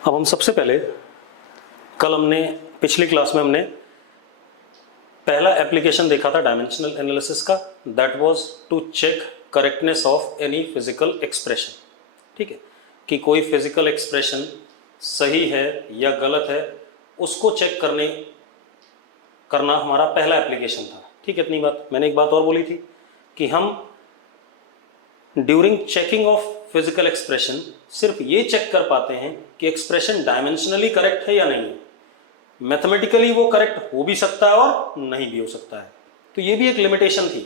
अब हम सबसे पहले कल हमने पिछली क्लास में हमने पहला एप्लीकेशन देखा था डायमेंशनल एनालिसिस का, that was to check correctness of any physical expression. ठीक है, कि कोई फिजिकल एक्सप्रेशन सही है या गलत है उसको चेक करना हमारा पहला एप्लीकेशन था। ठीक है, इतनी बात। मैंने एक बात और बोली थी कि हम during checking of physical expression सिर्फ ये चेक कर पाते हैं कि एक्सप्रेशन डायमेंशनली करेक्ट है या नहीं है। मैथमेटिकली वो करेक्ट हो भी सकता है और नहीं भी हो सकता है। तो ये भी एक लिमिटेशन थी।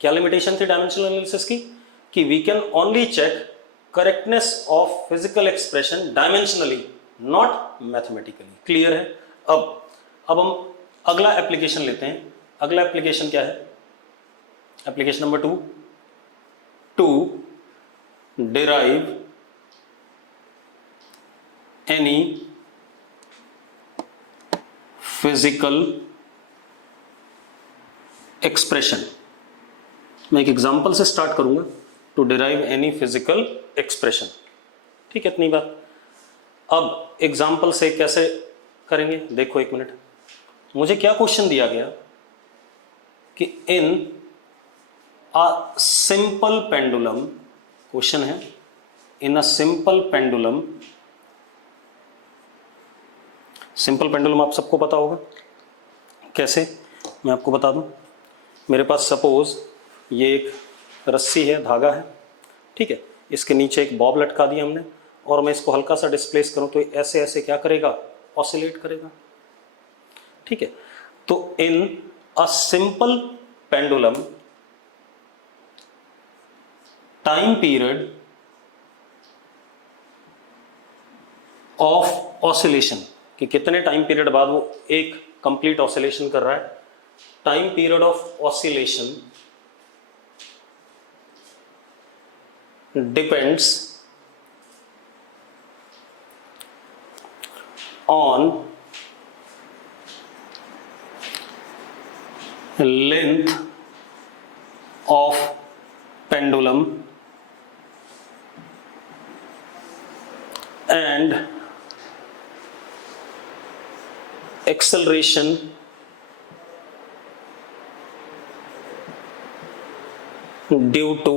क्या लिमिटेशन थी डायमेंशनल एनालिसिस की? कि we can only check correctness of physical expression dimensionally, not mathematically. Clear है? अब हम अगला एप्लीकेशन लेते हैं। अगला एप्लीकेशन क्या है? Application number 2, to derive any physical expression। मैं एक एग्जांपल से स्टार्ट करूंगा, to derive any physical expression। ठीक है, इतनी बात। अब एग्जांपल से कैसे करेंगे देखो एक मिनट। मुझे क्या क्वेश्चन दिया गया कि in a simple pendulum, question है in a simple pendulum. Simple pendulum आप सबको पता होगा कैसे, मैं आपको बता दूं। मेरे पास सपोज ये एक रस्सी है, धागा है, ठीक है, इसके नीचे एक बॉब लटका दिया हमने और मैं इसको हल्का सा डिस्प्लेस करूं तो ऐसे ऐसे क्या करेगा? ऑसिलेट करेगा। ठीक है, तो in a simple pendulum time period of oscillation, कि कितने टाइम पीरियड बाद वो एक कंप्लीट ऑसिलेशन कर रहा है। Time period of oscillation depends on length of pendulum and acceleration due to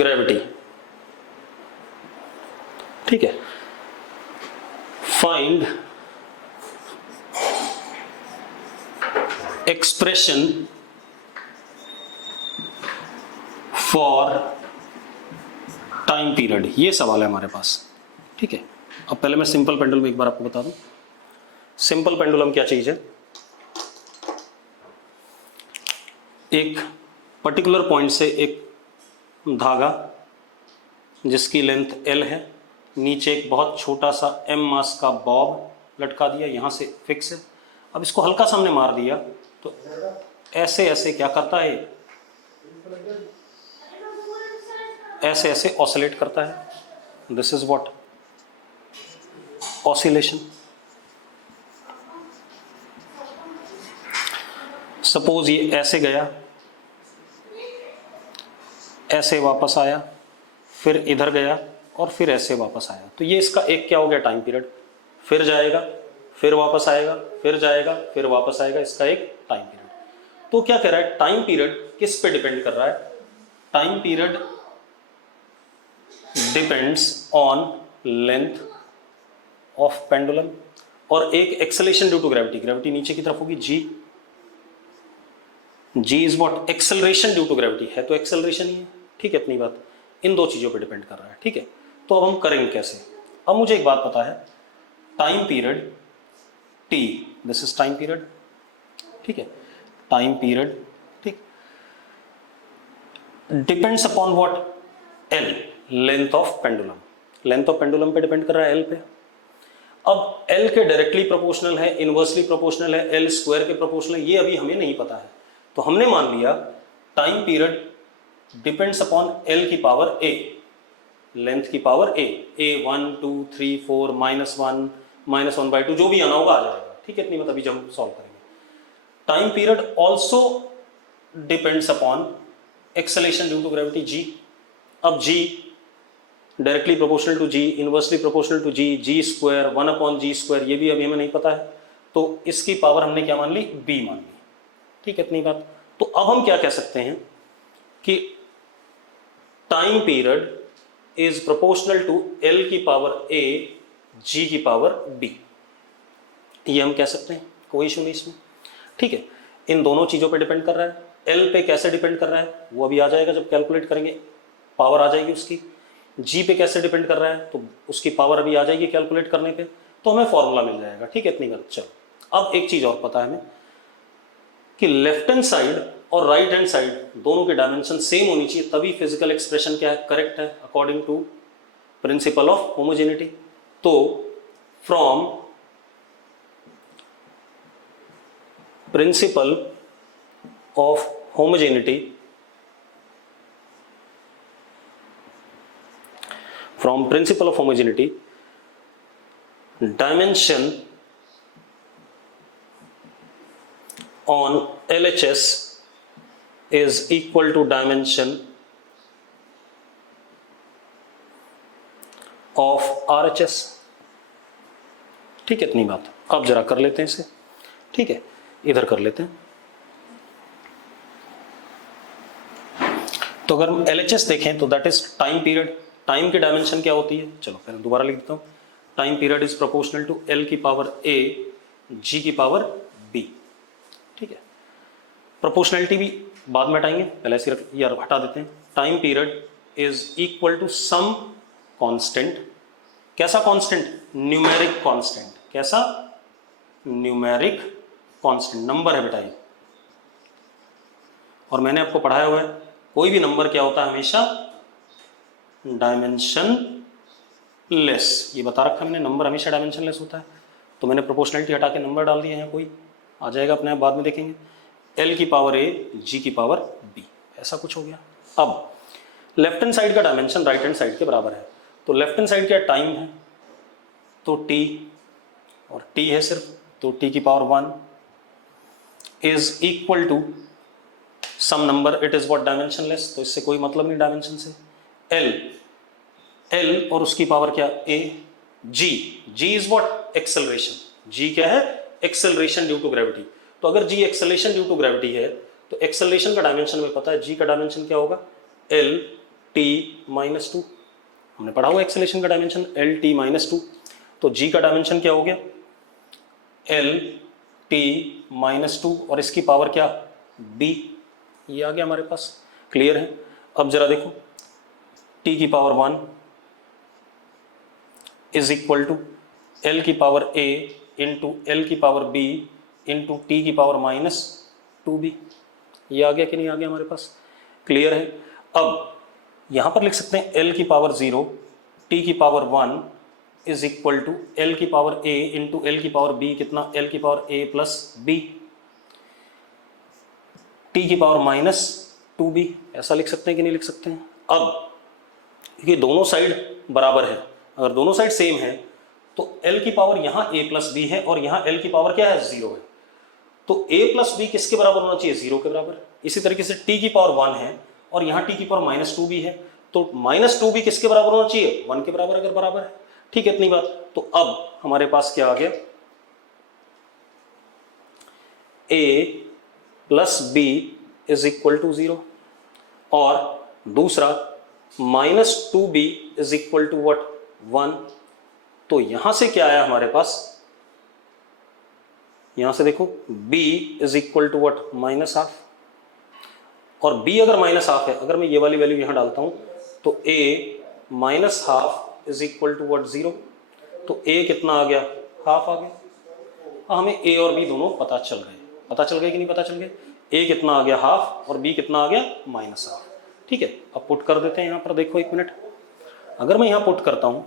gravity। ठीक है, find expression for time period, ये सवाल है हमारे पास। ठीक है, अब पहले मैं सिंपल पेंडुलम एक बार आपको बता दूं। सिंपल पेंडुलम क्या चीज है? एक पर्टिकुलर पॉइंट से एक धागा जिसकी लेंथ L है, नीचे एक बहुत छोटा सा M मास का बॉब लटका दिया, यहां से फिक्स है। अब इसको हल्का सा हमने मार दिया तो ऐसे ऐसे क्या करता है? ऐसे ऐसे ऑसिलेट करता है। This is what? Oscillation. Suppose ये ऐसे गया, ऐसे वापस आया, फिर इधर गया और फिर ऐसे वापस आया, तो ये इसका एक क्या हो गया? Time period. फिर जाएगा, फिर वापस आएगा, फिर जाएगा, फिर वापस आएगा, इसका एक टाइम पीरियड। तो क्या कह रहा है? टाइम पीरियड किस पे डिपेंड कर रहा है? Time period depends on length of pendulum और एक acceleration due to gravity. Gravity नीचे की तरफ होगी, g is what? Acceleration due to gravity है, तो एक्सेलरेशन ही है। ठीक है, इतनी बात। इन दो चीजों पे डिपेंड कर रहा है। ठीक है, तो अब हम करेंगे कैसे? अब मुझे एक बात पता है, time period T, this is time period. ठीक है, टाइम पीरियड, ठीक, depends upon what? L, length of pendulum. Length of pendulum पे डिपेंड कर रहा है, एल पे। अब एल के डायरेक्टली प्रोपोर्शनल है, इनवर्सली प्रोपोर्शनल है, एल स्क्वायर के प्रोपोर्शनल है, ये अभी हमें नहीं पता है। तो हमने मान लिया time period depends upon L की पावर ए, लेंथ की पावर ए, 1 2 3 4 -1 -1/2 जो भी आना होगा आ जाएगा। ठीक है, इतनी मतलब अभी जब हम सॉल्व करेंगे। Time period also depends upon acceleration due to gravity, g. अब g directly proportional to g, inversely proportional to g, g square, 1/g², ये भी अभी हमें नहीं पता है, तो इसकी पावर हमने क्या मान ली, b मान ली। ठीक है, इतनी बात। तो अब हम क्या कह सकते हैं कि time period is proportional to l की पावर a g की पावर b, ये हम कह सकते हैं, कोई इशू नहीं इसमें। ठीक है, इन दोनों चीजों पे डिपेंड कर रहा है। l पे कैसे डिपेंड कर रहा है वो अभी आ जाएगा जब कैलकुलेट करेंगे, पावर आ जाएगी उसकी। g पे कैसे डिपेंड कर रहा है तो उसकी पावर अभी आ जाएगी कैलकुलेट करने पे, तो हमें फॉर्मूला मिल जाएगा। ठीक है, इतनी बात। चलो अब एक चीज और पता है हमें कि लेफ्ट हैंड साइड और राइट हैंड साइड दोनों के डायमेंशन सेम होनी चाहिए, तभी फिजिकल एक्सप्रेशन क्या है, करेक्ट है according to principle of homogeneity. तो from principle of homogeneity, from principle of homogeneity, dimension on LHS is equal to dimension of RHS। ठीक है, इतनी बात। अब जरा कर लेते हैं इसे। ठीक है, इधर कर लेते हैं। तो अगर हम LHS देखें तो that is time period. Time की डायमेंशन क्या होती है, चलो पहले दोबारा लिख देता हूं। Time period is proportional to L की पावर A G की पावर B। ठीक है, प्रोपोर्शनैलिटी भी बाद में हटाएंगे, पहले ऐसे यार हटा देते हैं। Time period is equal to some constant. कैसा कांस्टेंट, न्यूमेरिक कांस्टेंट। कैसा, न्यूमेरिक कांस्टेंट, नंबर है बेटा ये। और मैंने आपको पढ़ाया हुआ है कोई भी नंबर क्या होता है, हमेशा डायमेंशन लेस, ये बता रखा मैंने, नंबर हमेशा डायमेंशन लेस होता है। तो मैंने प्रोपोर्शनैलिटी हटा के नंबर डाल दिया है, कोई आ जाएगा अपने आप, बाद में देखेंगे। L की पावर A G की पावर B, ऐसा कुछ हो गया। अब लेफ्ट हैंड साइड का डायमेंशन राइट हैंड साइड के बराबर है, तो लेफ्ट हैंड साइड क्या टाइम है, तो T, और T है सिर्फ, तो T की power 1 is equal to some number, it is what, dimensionless, तो इससे कोई मतलब नहीं डायमेंशन से। L और उसकी पावर क्या, A, G is what, acceleration. G क्या है, एक्सेलरेशन ड्यू टू ग्रेविटी। तो अगर G acceleration due to gravity है तो एक्सेलरेशन का डायमेंशन में पता है, G का डायमेंशन क्या होगा, L-T-2। हमने पढ़ा हुआ एक्सेलरेशन का डायमेंशन L-T-2। तो G का डायमेंशन क्या हो गया, L-T-2, और इसकी पावर क्या, B। ये आ गया हमारे पास, क्लियर है। अब जरा देखो, T की power 1 is equal to L की पावर A इंटू L की पावर B इंटू T की पावर -2B। ये आ गया कि नहीं आ गया हमारे पास, क्लियर है। अब यहां पर लिख सकते हैं L की पावर 0 T की power 1 is equal to L की पावर A इंटू L की पावर B, कितना, L की power A plus B, T की पावर -2B, ऐसा लिख सकते हैं कि नहीं लिख सकते हैं। अब ये दोनों साइड बराबर है, अगर दोनों साइड सेम है तो L की पावर यहाँ A प्लस B है और यहाँ L की पावर क्या है, 0 है, तो A प्लस B किसके बराबर होना चाहिए, 0 के बराबर। इसी तरीके से T की पावर 1 है और यहाँ T की पावर -2B है, तो -2B किसके बराबर होना चाहिए, 1 के बराबर, अगर बराबर है। ठीक है, इतनी बात। तो अब हमारे पास क्या आ गया, A plus B is equal to 0, और दूसरा -2B is equal to what, 1। तो यहां से क्या आया हमारे पास, यहां से देखो B is equal to what, -12, और B अगर -12 है, अगर मैं ये वाली वैल्यू यहां डालता हूं तो A -12 is equal to what, 0। तो A कितना आ गया, हाफ आ गया। हमें A और B दोनों पता चल गए, पता चल गए कि नहीं पता चल गए। A कितना आ गया, हाफ, और B कितना आ गया, -12। ठीक है, अब पुट कर देते हैं यहां पर। देखो एक मिनट, अगर मैं यहां पुट करता हूं,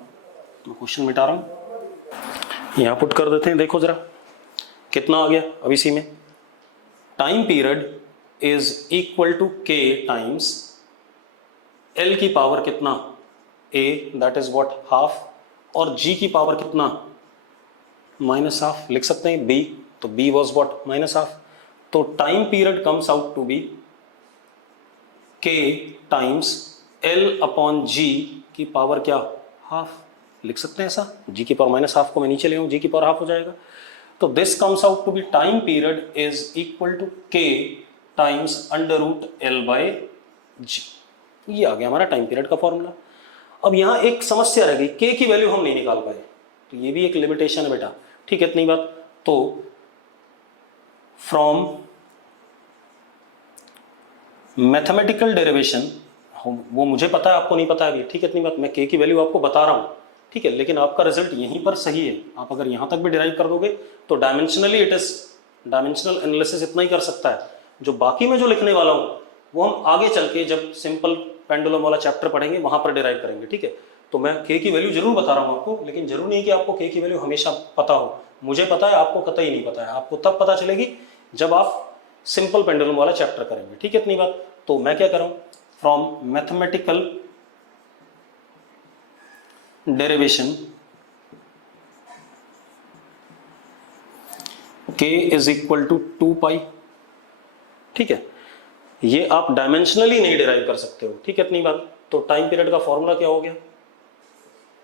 मैं क्वेश्चन मिटा रहा हूं, यहां पुट कर देते हैं। देखो जरा कितना आ गया, अब इसी में time period is equal to K times L की पावर कितना, A, that is what, half, और G की पावर कितना, -12, लिख सकते हैं B, तो B वाज व्हाट, -12। तो time period comes out to be K times L upon G की पावर क्या, हाफ, लिख सकते हैं ऐसा, जी की पावर माइनस हाफ को मैं नीचे ले आऊँ, जी की पावर हाफ हो जाएगा। तो this comes out to be time period is equal to k times under root L by g. ये आ गया हमारा टाइम पीरियड का फॉर्मूला। अब यहाँ एक समस्या रह गई, के की वैल्यू हम नहीं निकाल पाए, तो ये भी एक लिमिटेशन है बेटा, ठीक है, इतनी बात। तो फ्रॉम मैथमेटिकल डेरिवेशन, वो मुझे पता है, आपको नहीं पता है अभी, ठीक है, इतनी बात, मैं के की वैल्यू आपको बता रहा हूँ, ठीक है, लेकिन आपका रिजल्ट यहीं पर सही है। आप अगर यहाँ तक भी डिराइव कर दोगे तो dimensionally it is, dimensional analysis इतना ही कर सकता है। जो बाकी मैं जो लिखने वाला हूँ वो हम आगे चल के जब सिंपल पेंडुलम वाला चैप्टर पढ़ेंगे वहां पर डिराइव करेंगे, ठीक है। तो मैं के की वैल्यू जरूर बता रहा हूँ आपको, लेकिन जरूर नहीं कि आपको के की वैल्यू हमेशा पता हो। मुझे पता है, आपको कतई नहीं पता है, आपको तब पता चलेगी जब आप सिंपल पेंडुलम वाला चैप्टर करेंगे, ठीक है, इतनी बात। तो मैं क्या कर रहा हूँ, from mathematical derivation k is equal to 2 pi, ठीक है, ये आप डायमेंशनली नहीं डिराइव कर सकते हो, ठीक है, इतनी बात। तो टाइम पीरियड का फॉर्मूला क्या हो गया,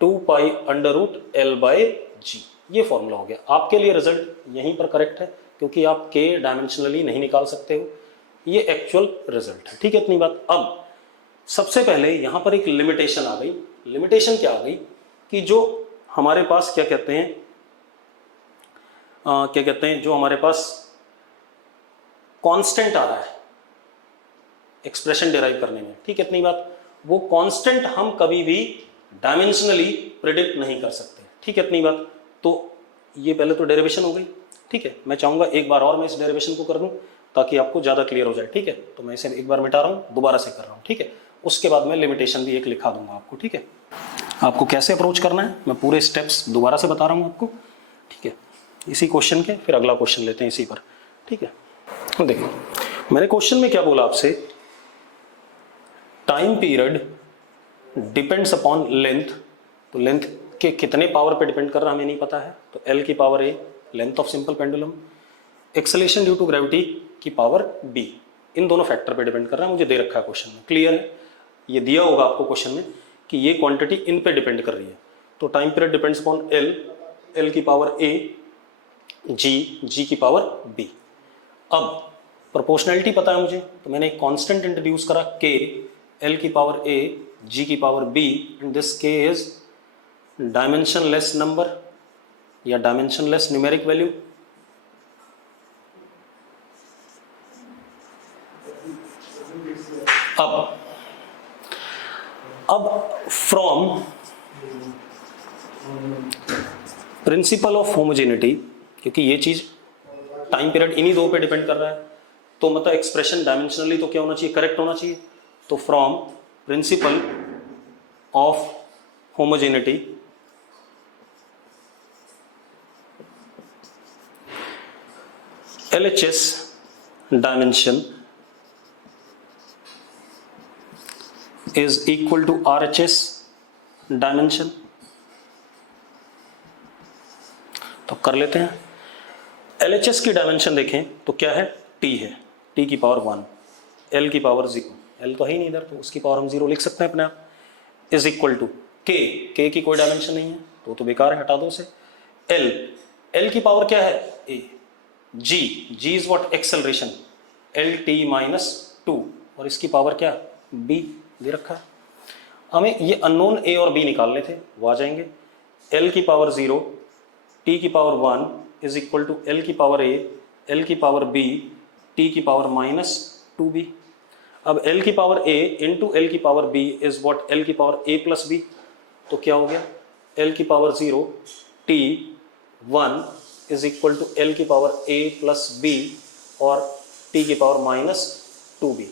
2 pi under root L by g, ये फॉर्मूला हो गया। आपके लिए रिजल्ट यहीं पर करेक्ट है, क्योंकि आप के डायमेंशनली नहीं निकाल सकते हो, ये एक्चुअल रिजल्ट है, ठीक है, इतनी बात। अब सबसे पहले यहां पर एक लिमिटेशन आ गई। लिमिटेशन क्या आ गई कि जो हमारे पास क्या कहते हैं, जो हमारे पास कांस्टेंट आ रहा है एक्सप्रेशन डिराइव करने में, ठीक है, इतनी बात, वो कांस्टेंट हम कभी भी डायमेंशनली प्रिडिक्ट नहीं कर सकते, ठीक है, इतनी बात। तो ये पहले तो डेरिवेशन हो गई, ठीक है। मैं चाहूंगा एक बार और मैं इस डेरिवेशन को कर दूं ताकि आपको ज्यादा क्लियर हो जाए, ठीक है। तो मैं इसे एक बार मिटा रहा हूं, दोबारा से कर रहा हूं, ठीक है। उसके बाद मैं लिमिटेशन भी एक लिखा दूंगा आपको, ठीक है। आपको कैसे अप्रोच करना है मैं पूरे स्टेप्स दोबारा से बता रहा हूं आपको, ठीक है। इसी क्वेश्चन के फिर अगला क्वेश्चन लेते हैं इसी पर, ठीक है। तो देखो मैंने क्वेश्चन में क्या बोला आपसे, time period depends upon length. तो लेंथ के कितने पावर पे डिपेंड कर रहा हमें नहीं पता है, तो एल की power A, length of simple pendulum, acceleration due to gravity की पावर बी, इन दोनों फैक्टर पे डिपेंड कर रहा है, मुझे दे रखा है क्वेश्चन में, क्लियर है। ये दिया होगा आपको क्वेश्चन में कि ये क्वांटिटी इन पे डिपेंड कर रही है। तो time period depends upon L, L की पावर ए, जी, जी की पावर बी। अब प्रोपोर्शनैलिटी पता है मुझे, तो मैंने एक कांस्टेंट इंट्रोड्यूस करा के, एल की पावर ए, जी की पावर बी, एंड दिस के इज डायमेंशनलेस नंबर या डायमेंशनलेस न्यूमेरिक वैल्यू। अब फ्रॉम प्रिंसिपल ऑफ होमोजेनिटी, क्योंकि ये चीज टाइम पीरियड इन्हीं दो पे डिपेंड कर रहा है, तो मतलब एक्सप्रेशन डायमेंशनली तो क्या होना चाहिए, करेक्ट होना चाहिए। तो from principle of homogeneity LHS dimension is equal to RHS dimension। तो कर लेते हैं। LHS की डायमेंशन देखें तो क्या है, T है, T की पावर 1, L की पावर 0, L तो है ही नहीं इधर, तो उसकी पावर हम 0 लिख सकते हैं अपने आप, is equal to K, K की कोई डायमेंशन नहीं है तो बेकार है, हटा दो उसे। L, L की पावर क्या है, A, G, G is what, acceleration, LT minus 2, और इसकी पावर क्या, B दे रखा है। हमें ये अननोन A और B निकालने थे, वो आ जाएंगे। L की पावर 0, T की power 1 is equal to L की पावर A, L की पावर B, T की पावर माइनस 2B। अब L की पावर A इंटू L की power B is what, L की पावर A प्लस B, तो क्या हो गया, L की power 0, T 1 is equal to L की पावर A प्लस B और T की पावर माइनस 2B।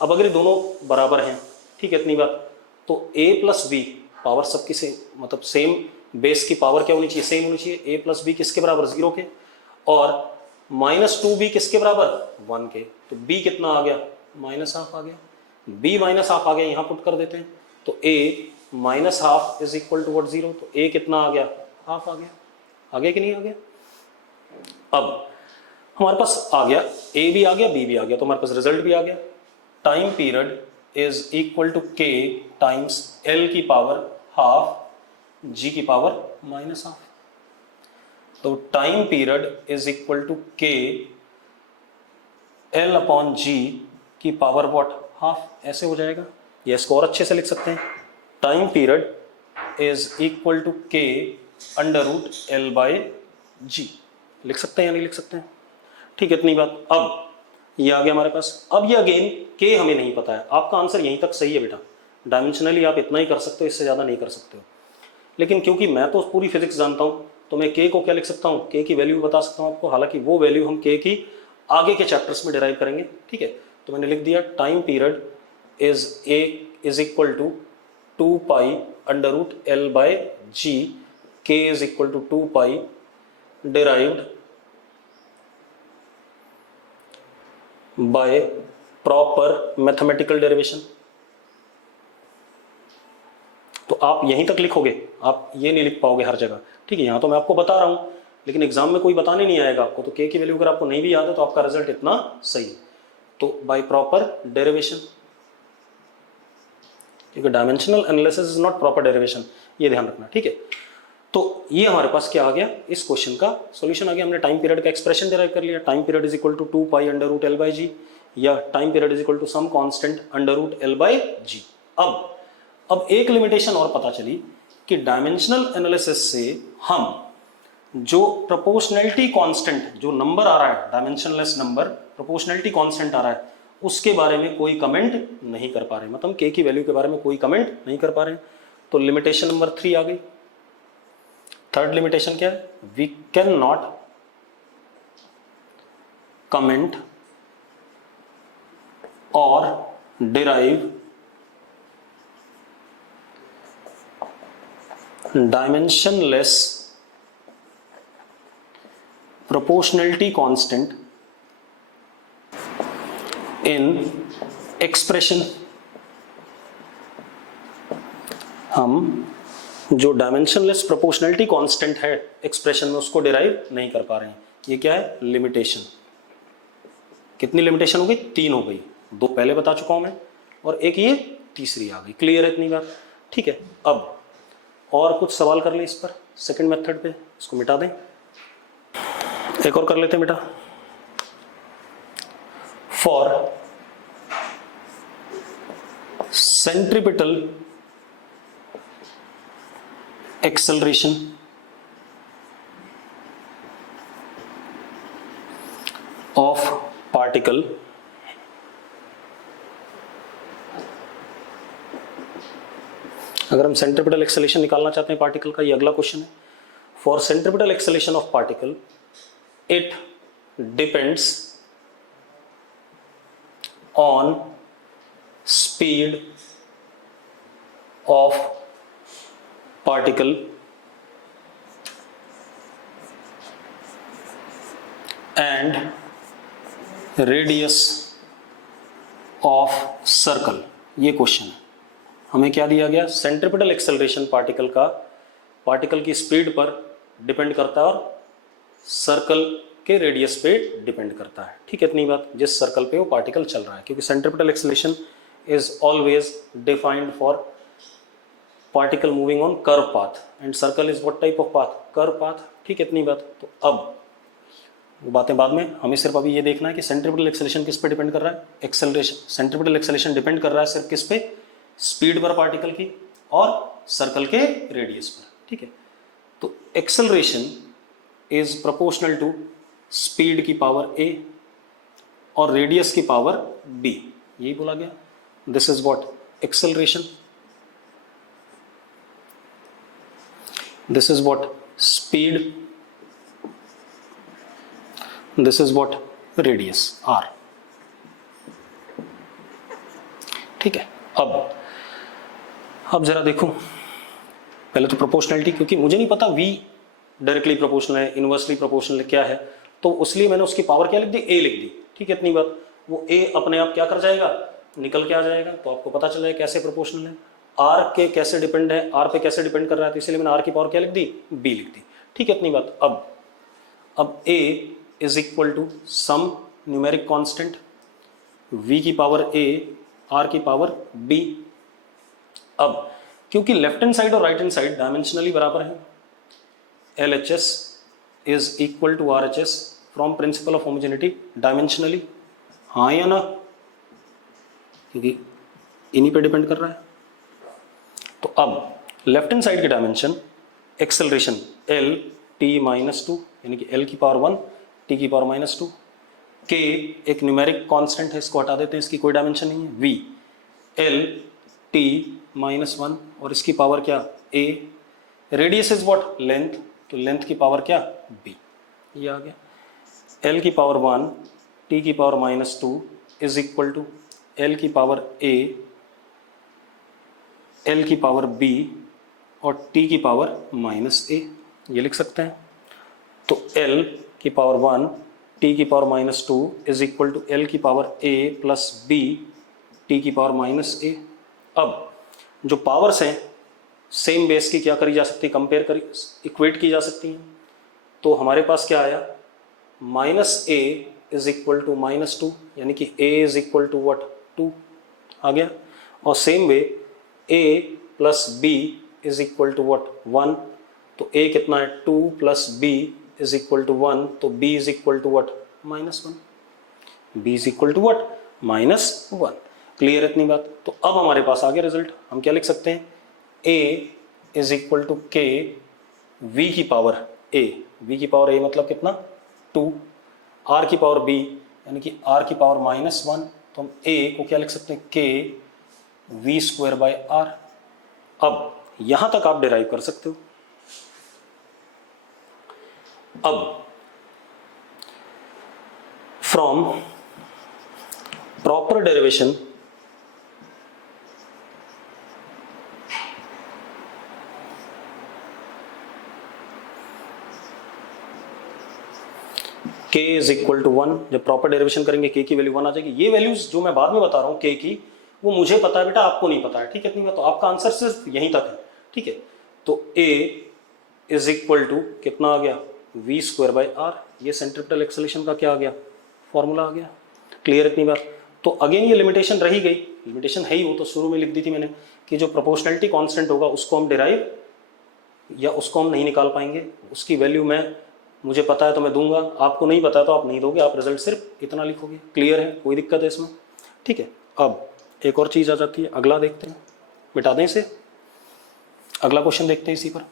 अब अगर ये दोनों बराबर हैं, ठीक है, इतनी बात, तो A प्लस B पावर सबकी सेम, मतलब सेम बेस की पावर क्या होनी चाहिए, सेम होनी चाहिए। A प्लस B किसके बराबर, 0 के, और माइनस 2B किसके बराबर, 1 के। तो B कितना आ गया, माइनस हाफ आ गया, B माइनस हाफ आ गया, यहाँ पुट कर देते हैं, तो A minus half is equal to what, 0, तो A कितना आ गया, हाफ आ गया। आ गया कि नहीं आ गया। अब हमारे पास आ गया, A भी आ गया, B भी आ गया, तो हमारे पास रिजल्ट भी आ गया। Time period is equal to K times L की पावर हाफ जी की पावर माइनस हाफ। तो time period is equal to K L upon G की पावर व्हाट, हाफ, ऐसे हो जाएगा। या इसको और अच्छे से लिख सकते हैं, time period is equal to K under root L by G. लिख सकते हैं या नहीं लिख सकते हैं? ठीक है, इतनी बात। अब ये आ गया हमारे पास। अब ये अगेन के हमें नहीं पता है। आपका आंसर यहीं तक सही है बेटा, डायमेंशनली आप इतना ही कर सकते हो, इससे ज़्यादा नहीं कर सकते हो। लेकिन क्योंकि मैं तो पूरी फिजिक्स जानता हूँ, तो मैं के को क्या लिख सकता हूँ, के की वैल्यू बता सकता हूँ आपको। हालांकि वो वैल्यू हम के की आगे के चैप्टर्स में डिराइव करेंगे। ठीक है, तो मैंने लिख दिया time period is equal to 2 pi under root L by g, k is equal to 2 pi derived by proper mathematical derivation. तो आप यहीं तक लिखोगे, आप ये नहीं लिख पाओगे हर जगह। ठीक है, यहां तो मैं आपको बता रहा हूं, लेकिन एग्जाम में कोई बताने नहीं आएगा आपको। तो के की वैल्यू अगर आपको नहीं भी याद है तो आपका रिजल्ट इतना सही है। तो बाय प्रॉपर डेरिवेशन, क्योंकि dimensional analysis is not proper derivation, ये ध्यान रखना। ठीक है, तो ये हमारे पास क्या आ गया, इस क्वेश्चन का सॉल्यूशन आ गया। हमने टाइम पीरियड का एक्सप्रेशन डिराइव कर लिया। Time period is equal to 2 pi under root L by g, या time period is equal to some constant under root L by g. अब एक लिमिटेशन और पता चली कि डायमेंशनल एनालिसिस से हम जो प्रोपोर्शनैलिटी कांस्टेंट, जो नंबर आ रहा है डायमेंशनलेस नंबर, प्रोपोर्शनैलिटी कांस्टेंट आ रहा है, उसके बारे में कोई कमेंट नहीं कर पा रहे। मतलब के की वैल्यू के बारे में कोई कमेंट नहीं कर पा रहे। तो लिमिटेशन नंबर 3 आ गई। थर्ड लिमिटेशन क्या है, वी कैन नॉट कमेंट और derive dimensionless proportionality constant in expression। हम जो डायमेंशनलेस प्रोपोर्शनैलिटी कांस्टेंट है एक्सप्रेशन में, उसको डिराइव नहीं कर पा रहे हैं। ये क्या है, लिमिटेशन। कितनी लिमिटेशन हो गई, 3 हो गई। 2 पहले बता चुका हूं मैं, और एक ये तीसरी आ गई। क्लियर है इतनी बात? ठीक है, अब और कुछ सवाल कर ले इस पर, सेकंड मेथड पे। इसको मिटा दें, एक और कर लेते हैं बेटा। For centripetal acceleration of particle अगर हम सेंट्रीपिटल एक्सेलरेशन निकालना चाहते हैं पार्टिकल का, ये अगला क्वेश्चन है। For centripetal acceleration of particle it depends on speed of particle and radius of circle. ये क्वेश्चन है। हमें क्या दिया गया, सेंट्रीपिटल एक्सेलरेशन पार्टिकल का पार्टिकल की स्पीड पर डिपेंड करता है और सर्कल के रेडियस पे डिपेंड करता है। ठीक है, इतनी बात। जिस सर्कल पे वो पार्टिकल चल रहा है, क्योंकि centripetal acceleration is always defined for particle moving on curve path and circle is what type of path, curve path. ठीक है, इतनी बात। तो अब वो बातें बाद में, हमें सिर्फ अभी ये देखना है कि सेंट्रीपिटल एक्सेलरेशन किस पे डिपेंड कर रहा है। एक्सेलरेशन, सेंट्रीपिटल एक्सेलरेशन डिपेंड कर रहा है सिर्फ किस पे, स्पीड पर पार्टिकल की और सर्कल के रेडियस पर। ठीक है, तो acceleration is proportional to speed की पावर a और रेडियस की पावर b, यही बोला गया। This is what acceleration, this is what speed, this is what radius r। ठीक है, अब जरा देखो, पहले तो प्रोपोर्शनैलिटी, क्योंकि मुझे नहीं पता v डायरेक्टली प्रोपोर्शनल है, इनवर्सली प्रोपोर्शनल है, क्या है, तो इसलिए मैंने उसकी पावर क्या लिख दी, a लिख दी। ठीक है, इतनी बात। वो a अपने आप क्या कर जाएगा, निकल के आ जाएगा, तो आपको पता चल जाएगा कैसे प्रोपोर्शनल है। r के कैसे डिपेंड है, r पे कैसे डिपेंड कर रहा है, तो इसलिए मैंने r की पावर क्या लिख दी, b लिख दी। ठीक है, इतनी बात। अब a is equal to some numeric constant v की पावर a, r की पावर b। अब क्योंकि लेफ्ट हैंड साइड और राइट हैंड साइड डायमेंशनली बराबर है। LHS is equal to RHS from principle of homogeneity dimensionally, हाँ या ना, क्योंकि इन्हीं पे डिपेंड कर रहा है। तो अब लेफ्ट हैंड साइड की dimension acceleration L T minus 2 यानी कि L की पावर 1 T की पावर माइनस 2, K एक न्यूमेरिक कांस्टेंट है, इसको हटा देते हैं, इसकी कोई डायमेंशन नहीं है, V L T माइनस 1 और इसकी पावर क्या A, radius is what length, तो लेंथ की पावर क्या B, ये आ गया। L की पावर 1 T की power minus 2 is equal to L की पावर A L की पावर B और T की पावर माइनस A, ये लिख सकते हैं। तो L की पावर 1 T की power minus 2 is equal to L की power A plus B T की पावर माइनस A। अब जो पावर्स हैं सेम बेस की क्या करी जा सकती है, कंपेयर करी, इक्वेट की जा सकती हैं। तो हमारे पास क्या आया, minus A is equal to minus 2 यानी कि A is equal to what 2 आ गया। और same way A plus B is equal to what 1, तो A कितना है 2 plus B is equal to 1, तो B is equal to what minus 1, B is equal to what minus 1। Clear इतनी बात। तो अब हमारे पास आ गया रिजल्ट, हम क्या लिख सकते हैं, A is equal to K V की पावर A, V की पावर A मतलब कितना 2, R की पावर B यानी कि R की पावर माइनस 1, तो हम A को क्या लिख सकते हैं K V square by R। अब यहां तक आप डिराइव कर सकते हो। अब from proper derivation K is equal to 1, जब प्रॉपर डेरिवेशन करेंगे K की वैल्यू 1 आ जाएगी। ये वैल्यूज जो मैं बाद में बता रहा हूं K की, वो मुझे पता है बेटा, आपको नहीं पता है, ठीक है। इतनी बात, तो आपका आंसर सिर्फ यहीं तक है, ठीक है। तो A इज इक्वल टू कितना आ गया V स्क्वायर बाय R, ये सेंट्रिपेटल एक्सेलरेशन का क्या आ गया, फॉर्मूला आ गया। क्लियर इतनी बात। तो अगेन ये लिमिटेशन रही गई, लिमिटेशन है ही, वो तो शुरू में लिख दी थी मैंने कि जो प्रोपोर्शनैलिटी कांस्टेंट होगा उसको हम डिराइव या उसको हम नहीं निकाल पाएंगे, उसकी वैल्यू मैं, मुझे पता है तो मैं दूंगा, आपको नहीं पता तो आप नहीं दोगे, आप रिजल्ट सिर्फ इतना लिखोगे। क्लियर है, कोई दिक्कत है इसमें, ठीक है। अब एक और चीज आ जाती है, अगला देखते हैं, मिटा दें इसे, अगला क्वेश्चन देखते हैं इसी पर।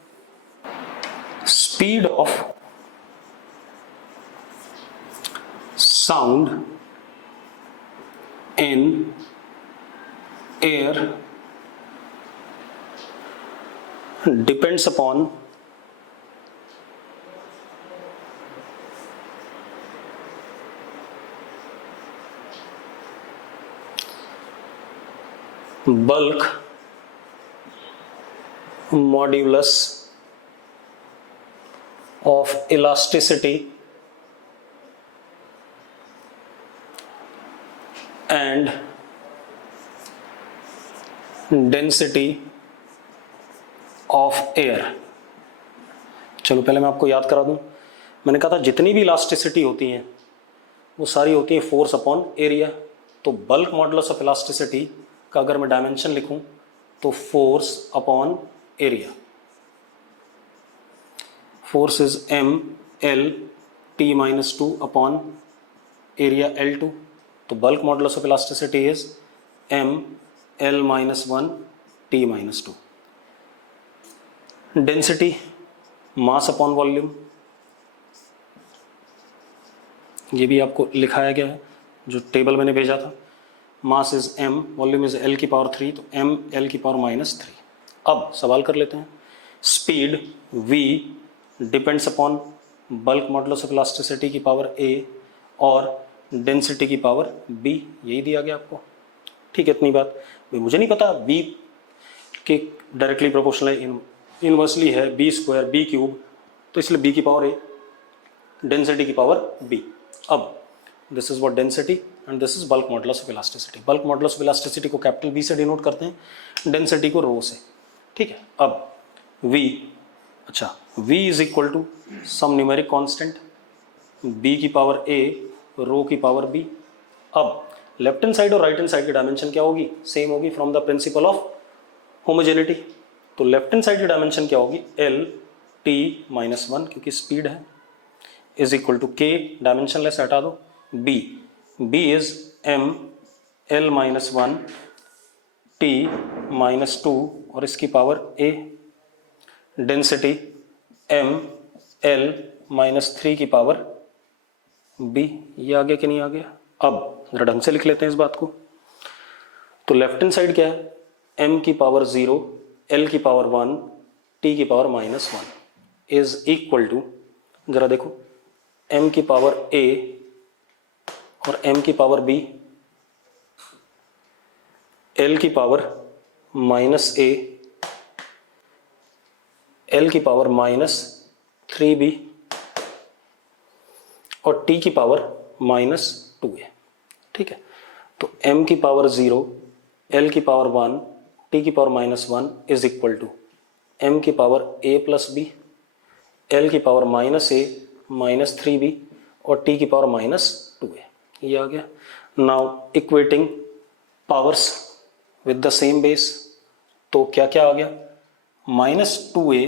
Speed of sound in air depends upon bulk modulus of elasticity and density of air। चलो पहले मैं आपको याद करा दूं, मैंने कहा था जितनी भी इलास्टिसिटी होती हैं वो सारी होती है फोर्स अपॉन एरिया। तो बल्क मॉडुलस ऑफ इलास्टिसिटी का अगर मैं डायमेंशन लिखूं तो force upon area, force is M L T minus 2 upon area L2। तो bulk modulus of elasticity is M L minus 1 T minus 2। Density mass upon volume, ये भी आपको लिखाया गया है, जो टेबल मैंने भेजा था। Mass is m, volume is l की पावर 3, तो m l की पावर माइनस 3। अब सवाल कर लेते हैं, speed v depends upon bulk modulus of elasticity की पावर a और डेंसिटी की पावर b, यही दिया गया आपको, ठीक है। इतनी बात, मुझे नहीं पता b के डायरेक्टली प्रोपोर्शनल है, इनवर्सली है b स्क्वायर b क्यूब, तो इसलिए b की पावर a, डेंसिटी की पावर b। अब this is what density and this is bulk modulus of elasticity. Bulk modulus of elasticity को कैपिटल B से डिनोट करते हैं, डेंसिटी को रो से, ठीक है। अब v, अच्छा v is equal to some numeric constant b की पावर a रो की पावर b। अब लेफ्ट हैंड साइड और राइट हैंड साइड की डायमेंशन क्या होगी, सेम होगी from the principle of homogeneity. तो लेफ्ट हैंड साइड की डायमेंशन क्या होगी, एल टी माइनस 1 क्योंकि स्पीड है, is equal to K, dimensionless हटा दो, B, B is M L minus 1 T minus 2 और इसकी पावर ए, डेंसिटी एम एल माइनस 3 की पावर बी। ये आ गया कि नहीं आ गया? अब जरा ढंग से लिख लेते हैं इस बात को। तो लेफ्ट हैंड साइड क्या है, m की पावर 0, l की पावर 1, t की power minus 1 is equal to, जरा देखो, m की पावर a और m की पावर b, l की पावर माइनस a, l की पावर माइनस 3b और t की पावर माइनस 2a। ठीक है, तो m की पावर 0, l की पावर 1, t की power minus 1 is equal to m की power a plus b, l की power minus a minus 3b और t की पावर माइनस 2a। ये आ गया। Now equating powers with the same base, तो क्या क्या आ गया, minus 2a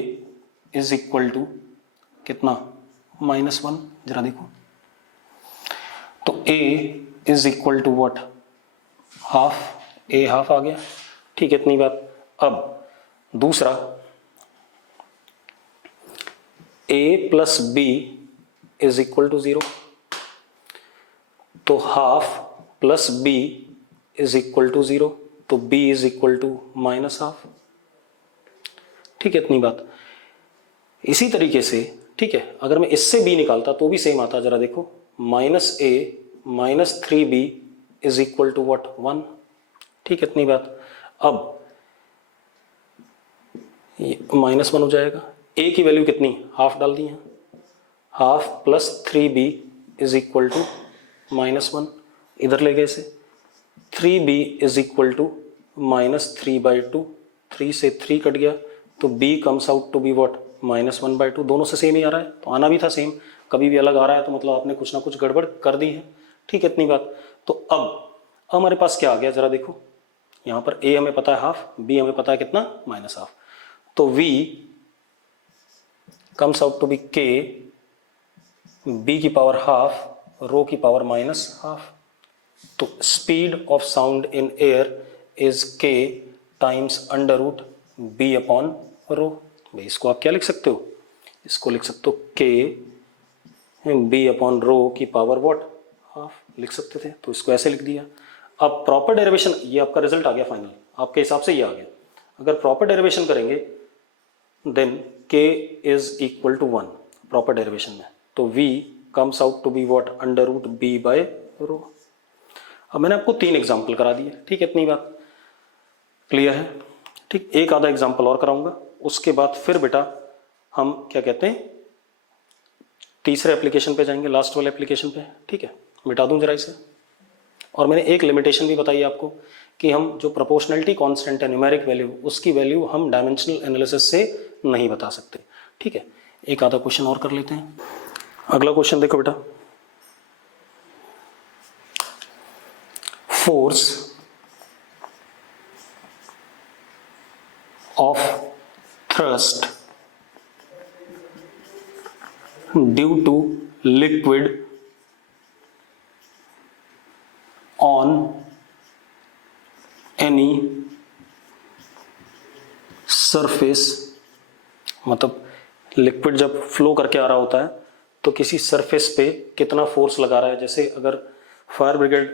is equal to कितना, माइनस 1। जरा देखो, तो a is equal to what, half, a half आ गया। ठीक है, इतनी बात। अब दूसरा, a plus b is equal to 0, तो half plus b is equal to 0, तो b is equal to minus half. ठीक है, इतनी बात। इसी तरीके से, ठीक है, अगर मैं इससे b निकालता तो भी सेम आता। जरा देखो, minus a minus 3b is equal to what, 1। ठीक है, इतनी बात। अब माइनस 1 हो जाएगा, a की वैल्यू कितनी, हाफ डाल दी है, half plus 3b is equal to minus 1, इधर ले गए इसे, 3b is equal to minus 3/2, 3 से 3 कट गया, तो b comes out to be what, minus 1/2। दोनों से सेम ही आ रहा है, तो आना भी था सेम, कभी भी अलग आ रहा है तो मतलब आपने कुछ ना कुछ गड़बड़ कर दी है। ठीक है, इतनी बात। तो अब हमारे पास क्या आ गया, जरा देखो, यहाँ पर a हमें पता है हाफ, b हमें पता है कितना, माइनस हाफ, तो v comes out to be k, b की पावर हाफ, रो की पावर माइनस हाफ। तो speed of sound in air is k times under root b upon rho. भाई इसको आप क्या लिख सकते हो, इसको लिख सकते हो k b अपॉन रो की पावर व्हाट, हाफ लिख सकते थे, तो इसको ऐसे लिख दिया। अब प्रॉपर डेरिवेशन, ये आपका रिजल्ट आ गया फाइनल, आपके हिसाब से ये आ गया। अगर प्रॉपर डेरिवेशन करेंगे then k is equal to 1 proper derivation में, तो v comes out to be what, under root b by rho. अब मैंने आपको 3 एग्जाम्पल करा दिए। ठीक है, इतनी बात क्लियर है। ठीक, एक आधा एग्जाम्पल और कराऊंगा, उसके बाद फिर बेटा हम क्या कहते हैं, तीसरे एप्लीकेशन पे जाएंगे, लास्ट वाले एप्लीकेशन पे। ठीक है, मिटा दूं जरा इसे। और मैंने एक लिमिटेशन भी बताई आपको कि हम जो प्रोपोर्शनलिटी कांस्टेंट है, न्यूमेरिक वैल्यू, उसकी वैल्यू हम डायमेंशनल एनालिसिस से नहीं बता सकते। ठीक है, एक आधा क्वेश्चन और कर लेते हैं। अगला क्वेश्चन देखो बेटा, force of thrust due to liquid on any surface, मतलब लिक्विड जब फ्लो करके आ रहा होता है तो किसी सरफेस पे कितना फोर्स लगा रहा है। जैसे अगर फायर ब्रिगेड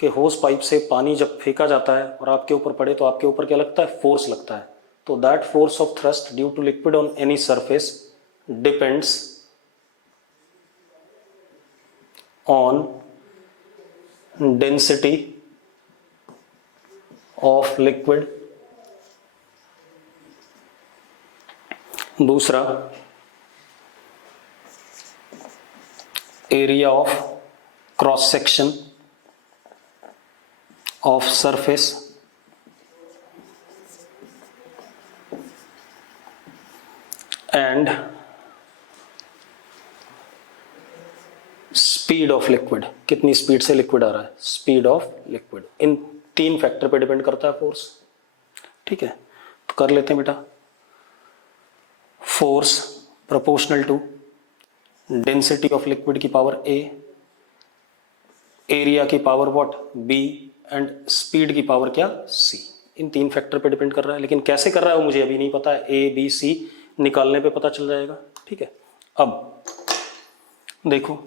के होस पाइप से पानी जब फेंका जाता है और आपके ऊपर पड़े तो आपके ऊपर क्या लगता है, फोर्स लगता है। तो that force of thrust due to liquid on any surface depends on density of liquid. दूसरा, area of cross section of surface. And speed of liquid, कितनी स्पीड से लिक्विड आ रहा है, स्पीड ऑफ लिक्विड। इन 3 फैक्टर पे depend करता है फोर्स। ठीक है, तो कर लेते हैं बेटा। Force proportional to density of liquid की पावर ए, एरिया की power what B, and speed की पावर क्या सी। इन 3 फैक्टर पे डिपेंड कर रहा है, लेकिन कैसे कर रहा है वो मुझे अभी नहीं पता है, ए बी सी निकालने पे पता चल जाएगा। ठीक है, अब देखो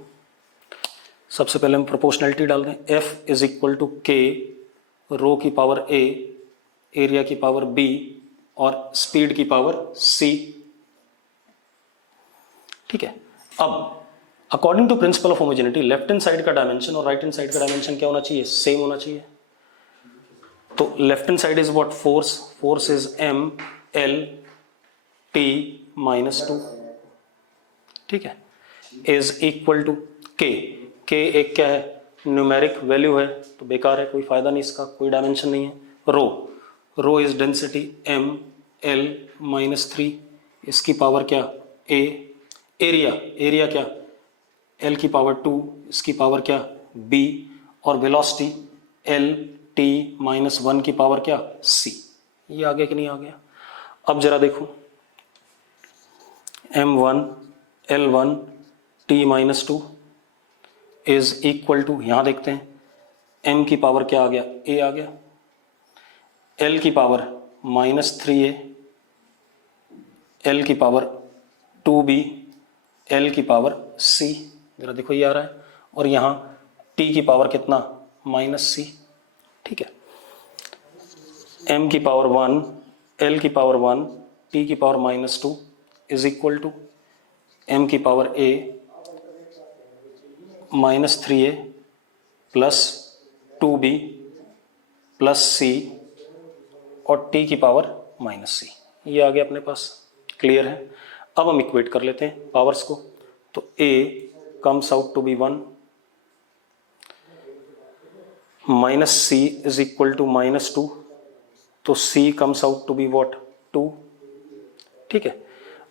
सबसे पहले हम प्रोपोर्शनलिटी डाल दें, F is equal to K rho की पावर ए, एरिया की पावर बी और स्पीड की पावर सी। ठीक है, अब according to principle of homogeneity left hand side का डायमेंशन और राइट हैंड साइड का डायमेंशन क्या होना चाहिए, सेम होना चाहिए। तो left hand side is what force, force is M L T minus 2, ठीक है, इज इक्वल टू के एक क्या है न्यूमेरिक वैल्यू है तो बेकार है, कोई फायदा नहीं इसका, कोई डायमेंशन नहीं है। Rho is density M L minus 3, इसकी पावर क्या ए, एरिया क्या एल की पावर 2, इसकी पावर क्या बी, और वेलोसिटी एल टी माइनस 1 की पावर क्या सी। ये आ गया कि नहीं आ गया? अब जरा देखो m1 l1 t minus 2 is equal to, यहां देखते हैं m की पावर क्या आ गया a आ गया, l की पावर माइनस 3a, l की पावर 2b, l की पावर c, जरा देखो ये आ रहा है, और यहां t की पावर कितना माइनस c। ठीक है, m की पावर 1, l की पावर 1, t की power minus 2 is equal to m की power a minus 3a plus 2b plus c और t की पावर माइनस c। ये आ गया अपने पास, क्लियर है। अब हम इक्वेट कर लेते हैं पावर्स को, तो a comes out to be 1 minus c is equal to minus 2, तो c comes out to be what 2। ठीक है,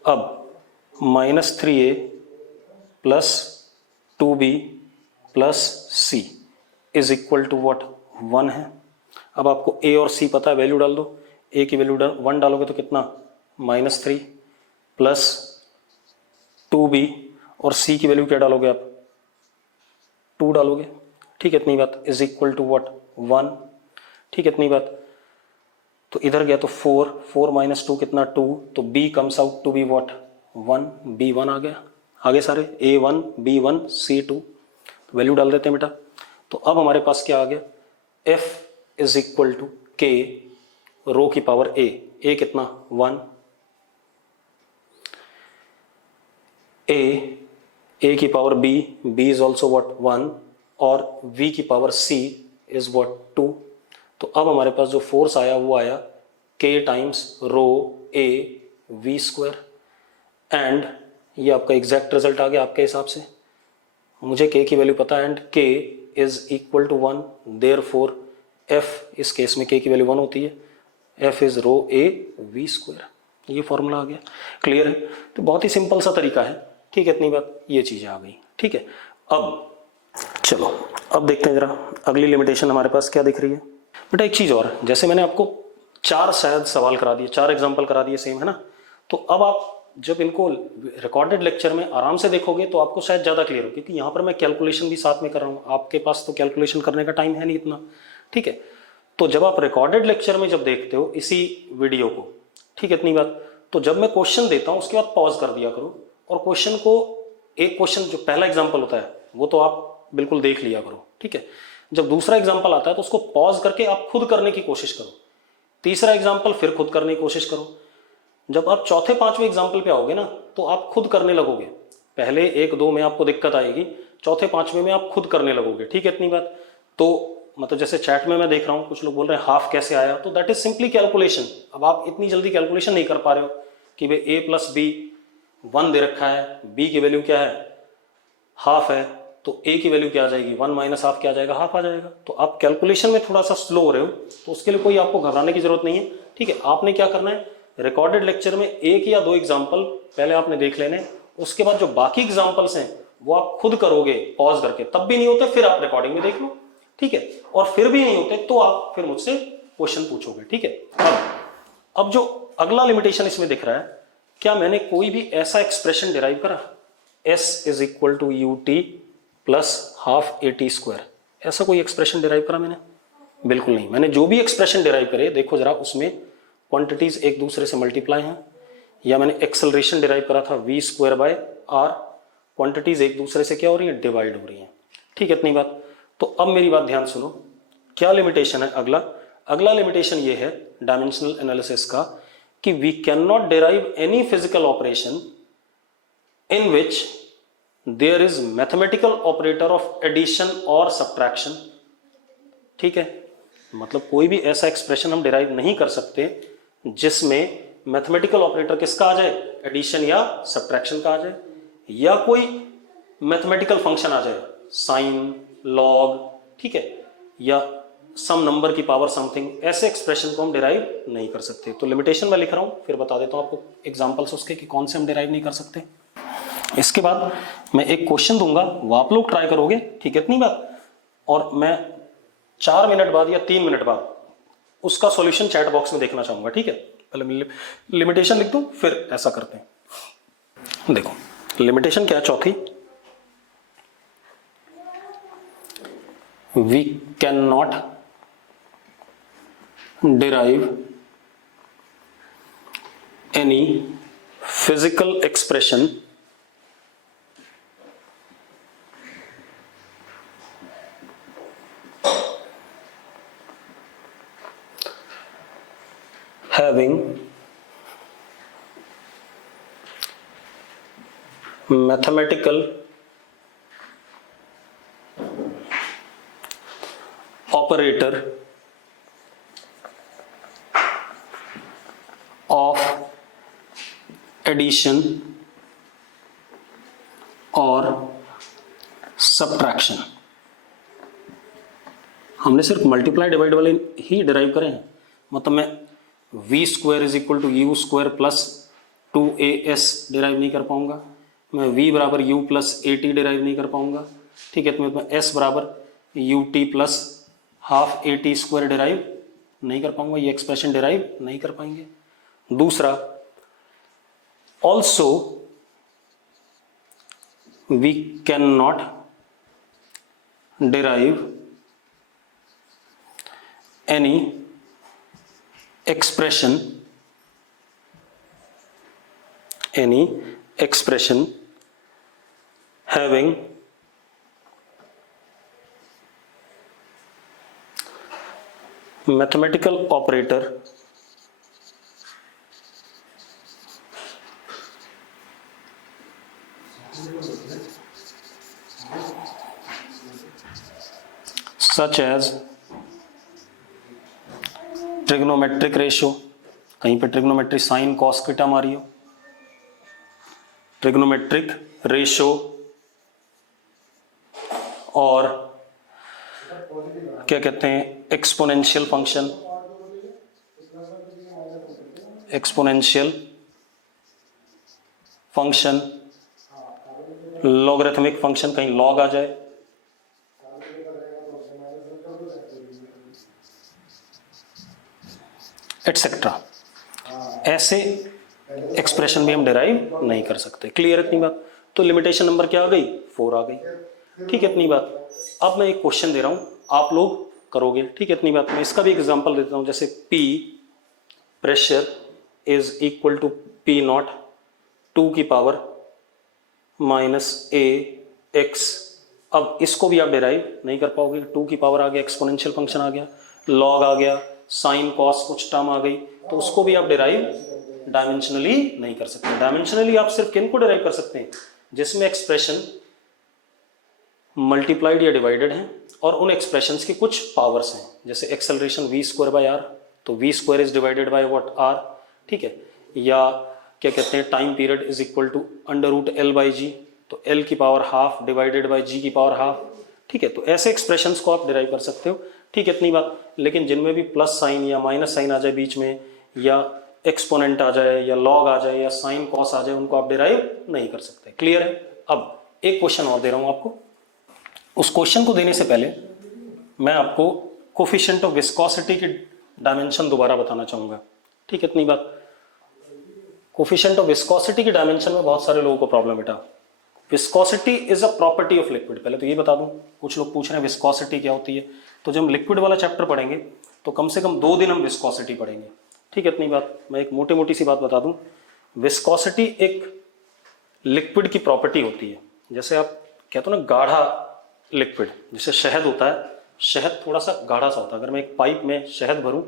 अब minus 3a plus 2b plus c is equal to what 1 है। अब आपको a और c पता है, वैल्यू डाल दो, a की वैल्यू 1 डालोगे तो कितना माइनस 3 प्लस 2b, और c की वैल्यू क्या डालोगे आप 2 डालोगे। ठीक है, इतनी बात, इज इक्वल टू व्हाट 1। ठीक है, इतनी बात, तो इधर गया तो 4 माइनस 2 कितना 2, तो b comes out to be what 1, b1 आ गया, आगे सारे a1 b1 c2, वैल्यू डाल देते हैं बेटा। तो अब हमारे पास क्या आ गया, f is equal to k rho की पावर a कितना 1, a की power b is also what 1, और v की पावर c इज व्हाट 2। तो अब हमारे पास जो फोर्स आया वो आया k times rho a v square, and ये आपका एग्जैक्ट रिजल्ट आ गया आपके हिसाब से, मुझे k की वैल्यू पता है, and k is equal to 1, therefore f इस केस में k की वैल्यू 1 होती है, f is rho a v square. ये फॉर्मूला आ गया, क्लियर है। तो बहुत ही सिंपल सा तरीका है। ठीक है, इतनी बात, ये चीजें आ गई। ठीक है, अब चलो अब देखते हैं जरा अगली लिमिटेशन हमारे पास क्या दिख रही है। बेटा एक चीज और, जैसे मैंने आपको 4 शायद सवाल करा दिए, 4 एग्जाम्पल करा दिए सेम, है ना, तो अब आप जब इनको रिकॉर्डेड लेक्चर में आराम से देखोगे तो आपको शायद ज़्यादा क्लियर हो, क्योंकि यहाँ पर मैं कैलकुलेशन भी साथ में कर रहा हूँ, आपके पास तो कैलकुलेशन करने का टाइम है नहीं इतना। ठीक है, तो जब आप रिकॉर्डेड लेक्चर में जब देखते हो इसी वीडियो को, ठीक है, इतनी बात, तो जब मैं क्वेश्चन देता हूँ उसके बाद पॉज कर दिया करो, और क्वेश्चन को, एक क्वेश्चन जो पहला एग्जाम्पल होता है वो तो आप बिल्कुल देख लिया करो। ठीक है, जब दूसरा एग्जाम्पल आता है तो उसको पॉज करके आप खुद करने की कोशिश करो, तीसरा एग्जाम्पल फिर खुद करने की कोशिश करो, जब आप चौथे पांचवें एग्जाम्पल पे आओगे ना तो आप खुद करने लगोगे, पहले 1-2 में आपको दिक्कत आएगी, चौथे पांचवें में आप खुद करने लगोगे। ठीक है, इतनी बात। तो मतलब जैसे चैट में मैं देख रहा हूँ कुछ लोग बोल रहे हैं हाफ कैसे आया, तो दैट इज सिंपली कैलकुलेशन। अब आप इतनी जल्दी कैलकुलेशन नहीं कर पा रहे हो कि भाई a प्लस बी 1 दे रखा है, b की वैल्यू क्या है हाफ है, तो a की वैल्यू क्या आ जाएगी 1 माइनस हाफ क्या आ जाएगा, हाफ आ जाएगा। तो आप कैलकुलेशन में थोड़ा सा स्लो हो रहे हो, तो उसके लिए कोई आपको घबराने की जरूरत नहीं है। ठीक है, आपने क्या करना है, रिकॉर्डेड लेक्चर में 1 या 2 एग्जाम्पल पहले आपने देख लेने, उसके बाद जो बाकी एग्जाम्पल्स हैं वो आप खुद करोगे पॉज करके, तब भी नहीं होते फिर आप रिकॉर्डिंग में देख लो। ठीक है, और फिर भी नहीं होते तो आप फिर मुझसे क्वेश्चन पूछोगे। ठीक है, अब जो अगला लिमिटेशन इसमें दिख रहा है क्या मैंने कोई भी ऐसा एक्सप्रेशन डिराइव करा, s is equal to u t plus half a t square, ऐसा कोई एक्सप्रेशन डिराइव करा मैंने? बिल्कुल नहीं। मैंने जो भी एक्सप्रेशन डिराइव करे, देखो जरा, उसमें क्वांटिटीज एक दूसरे से मल्टीप्लाई हैं, या मैंने एक्सेलरेशन डिराइव करा था v square by r, quantities एक दूसरे से क्या हो रही हैं, डिवाइड हो रही हैं। ठीक है, इतनी बात। तो अब मेरी बात ध्यान सुनो, क्या लिमिटेशन है अगला लिमिटेशन ये है डायमेंशनल एनालिसिस का कि we can not derive any physical operation in which there is mathematical operator of addition और सब्ट्रैक्शन। ठीक है, मतलब कोई भी ऐसा एक्सप्रेशन हम डिराइव नहीं कर सकते जिसमें मैथमेटिकल ऑपरेटर किसका आ जाए, एडिशन या सब्ट्रैक्शन का आ जाए, या कोई मैथमेटिकल फंक्शन आ जाए, साइन, लॉग, ठीक है, या सम नंबर की पावर समथिंग, ऐसे एक्सप्रेशन को हम डिराइव नहीं कर सकते। तो लिमिटेशन मैं लिख रहा हूं, फिर बता देता हूं आपको एग्जांपल्स उसके कि कौन से हम डिराइव नहीं कर सकते। इसके बाद मैं एक क्वेश्चन दूंगा, वो आप लोग ट्राई करोगे, ठीक है, इतनी बात, और मैं 4 मिनट बाद या 3 मिनट बाद उसका सॉल्यूशन चैट बॉक्स में देखना चाहूंगा। ठीक है, पहले मैं लिमिटेशन लिख दूं, फिर ऐसा करते हैं। देखो लिमिटेशन क्या है, चौथी, we can not derive any physical expression having mathematical operator of addition और सब्ट्रैक्शन। हमने सिर्फ मल्टीप्लाई डिवाइड वाले ही डिराइव करे हैं, मतलब मैं v square is equal to u square plus 2as derive नहीं कर पाऊंगा, मैं v बराबर u plus a t derive नहीं कर पाऊंगा। ठीक है, तो मैं s बराबर u t plus half a t square derive नहीं कर पाऊंगा, ये एक्सप्रेशन डिराइव नहीं कर पाएंगे। दूसरा, also we can not derive any expression having mathematical operator such as trigonometric ratio, कहीं पे ट्रिग्नोमेट्री साइन कॉस थीटा मारी हो, ट्रिग्नोमेट्रिक रेशियो, और क्या कहते हैं, एक्सपोनेंशियल फंक्शन, लॉगरिथमिक फंक्शन, कहीं लॉग आ जाए, एटसेट्रा, ऐसे एक्सप्रेशन भी हम डिराइव नहीं कर सकते। क्लियर इतनी बात? तो लिमिटेशन नंबर क्या आ गई, 4 आ गई। ठीक है, इतनी बात। अब मैं एक क्वेश्चन दे रहा हूं, आप लोग करोगे। ठीक है, इतनी बात। मैं इसका भी एग्जांपल देता हूं, जैसे P pressure is equal to P naught 2 की पावर माइनस a x। अब इसको भी आप डिराइव नहीं कर पाओगे, 2 की पावर आ गया, एक्सपोनेंशियल फंक्शन आ गया, लॉग आ गया, साइन कॉस कुछ टर्म आ गई, तो उसको भी आप डिराइव डायमेंशनली नहीं कर सकते। डायमेंशनली आप सिर्फ किन को डिराइव कर सकते हैं, जिसमें एक्सप्रेशन मल्टीप्लाइड या डिवाइडेड हैं और उन एक्सप्रेशंस की कुछ पावर्स हैं, जैसे acceleration v square by r, तो v square is divided by what, r। ठीक है, या क्या कहते हैं, time period is equal to under root L by G, तो l की power half divided by g की पावर हाफ। ठीक है, तो ऐसे एक्सप्रेशंस को आप डिराइव कर सकते हो। ठीक है, इतनी बात। लेकिन जिनमें भी प्लस साइन या माइनस साइन आ जाए बीच में, या एक्सपोनेंट आ जाए, या लॉग आ जाए, या साइन कॉस आ जाए, उनको आप डिराइव नहीं कर सकते। क्लियर है? अब एक क्वेश्चन और दे रहा हूं आपको। उस क्वेश्चन को देने से पहले मैं आपको कोफिशिएंट ऑफ विस्कोसिटी की डायमेंशन दोबारा बताना चाहूंगा। ठीक है, इतनी बात। कोफिशिएंट ऑफ विस्कोसिटी की डायमेंशन में बहुत सारे लोगों को प्रॉब्लम बेटा। Viscosity is a property of liquid. पहले तो ये बता दूं, कुछ लोग पूछ रहे हैं विस्कोसिटी क्या होती है, तो जब हम लिक्विड वाला चैप्टर पढ़ेंगे तो कम से कम 2 दिन हम विस्कोसिटी पढ़ेंगे, ठीक है। इतनी बात, मैं एक मोटी मोटी सी बात बता दूं, विस्कोसिटी एक लिक्विड की प्रॉपर्टी होती है। जैसे आप कहते हो ना गाढ़ा लिक्विड, जैसे शहद होता है, शहद थोड़ा सा गाढ़ा सा होता है। अगर मैं एक पाइप में शहद भरूं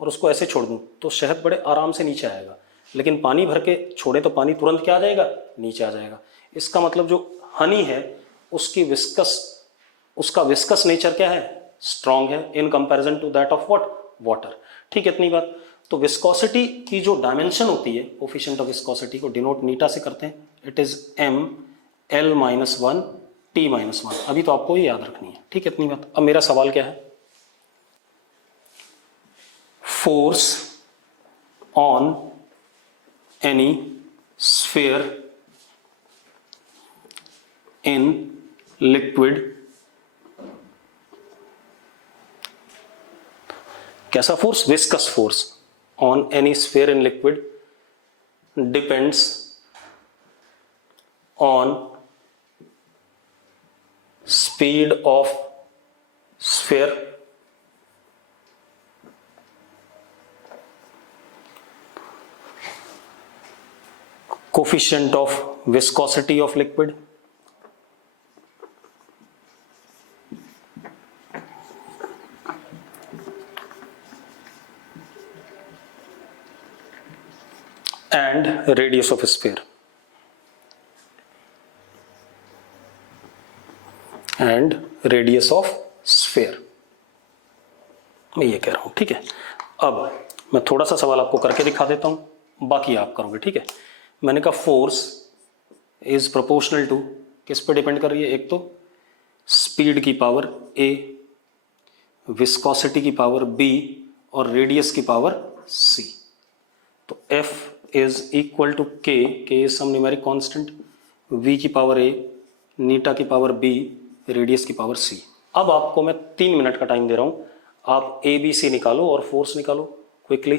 और उसको ऐसे छोड़ दूं तो शहद बड़े आराम से नीचे आएगा, लेकिन पानी भर के छोड़े तो पानी तुरंत क्या आ जाएगा, नीचे आ जाएगा। इसका मतलब जो हनी है उसका विस्कस नेचर क्या है, स्ट्रांग है in comparison to that of what, water, ठीक है। इतनी बात। तो विस्कोसिटी की जो डायमेंशन होती है, कोफिशिएंट ऑफ विस्कोसिटी को डिनोट नीटा से करते हैं, it is m l-1 t-1। अभी तो आपको ये याद रखनी है, ठीक है। इतनी बात। अब मेरा सवाल क्या है, force on any sphere in liquid, कैसा force, viscous force on any sphere in liquid depends on speed of sphere coefficient of viscosity of liquid, and radius of sphere, and radius of sphere, मैं ये कह रहा हूं, ठीक है। अब मैं थोड़ा सा सवाल आपको करके दिखा देता हूं, बाकी आप करोगे, ठीक है। मैंने कहा फोर्स इज प्रोपोर्शनल टू, किस पे डिपेंड कर रही है, एक तो स्पीड की पावर a, विस्कोसिटी की पावर b और रेडियस की पावर c। तो F is equal to k, k is some numeric constant, v की पावर a, नीटा की पावर b, रेडियस की पावर c। अब आपको मैं 3 मिनट का टाइम दे रहा हूं, आप a b c निकालो और फोर्स निकालो क्विकली।